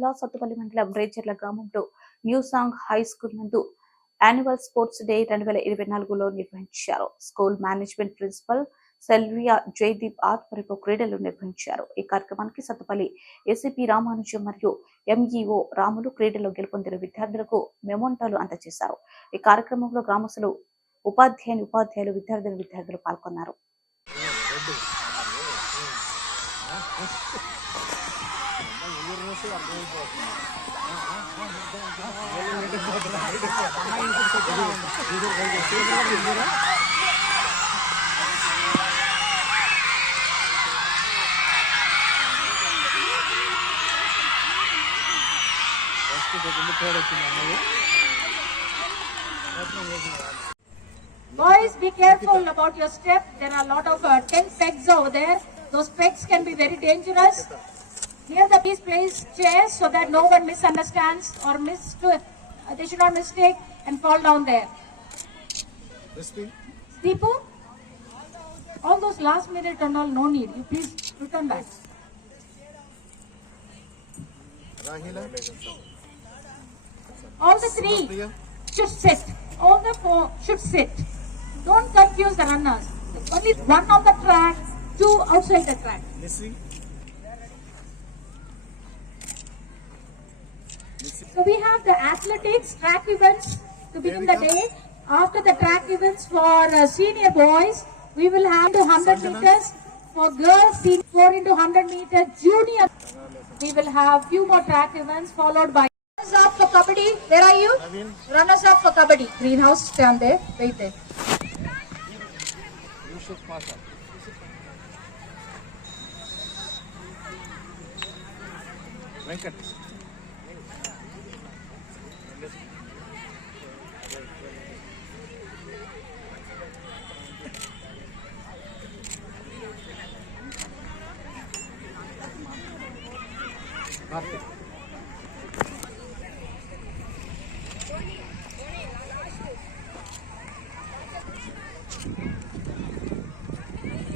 జిల్లా సత్తుపల్లి మండలం రేచర్ల గ్రామంలో న్యూ సాంగ్ హై స్కూల్ నందు యాన్యువల్ స్పోర్ట్స్ డే 2024లో నిర్వహించారు. స్కూల్ మేనేజ్మెంట్ ప్రిన్సిపల్ సెల్వియా జయదీప్ ఆధ్వర్యంలో క్రీడలు నిర్వహించారు. ఈ కార్యక్రమానికి సత్తుపల్లి ఏసీపీ రామానుజం మరియు ఎంఈఓ రాములు క్రీడల్లో గెలుపొందిన విద్యార్థులకు మెమోంటాలు అందజేశారు. ఈ కార్యక్రమంలో గ్రామస్తులు, ఉపాధ్యాయులు, విద్యార్థులు పాల్గొన్నారు. Boys, be careful about your step. There are a lot of 10 pegs over there. Those pegs can be very dangerous. Near the please place chairs so that no one misunderstands or they should not mistake and fall down there. Deepu, all those last minute and all, no need. You please return back. All the three should sit. All the four should sit. Don't confuse the runners. Only one on the track, two outside the track. So we have the athletics track events to begin the day. After the track events for senior boys, we will have the 100 meters. For girls, 4 into 100 meters. Junior, we will have few more track events followed by runners up for kabaddi. Where are you? Runners up for kabaddi. Greenhouse, stand there. Wait there. Venkat. Karthik.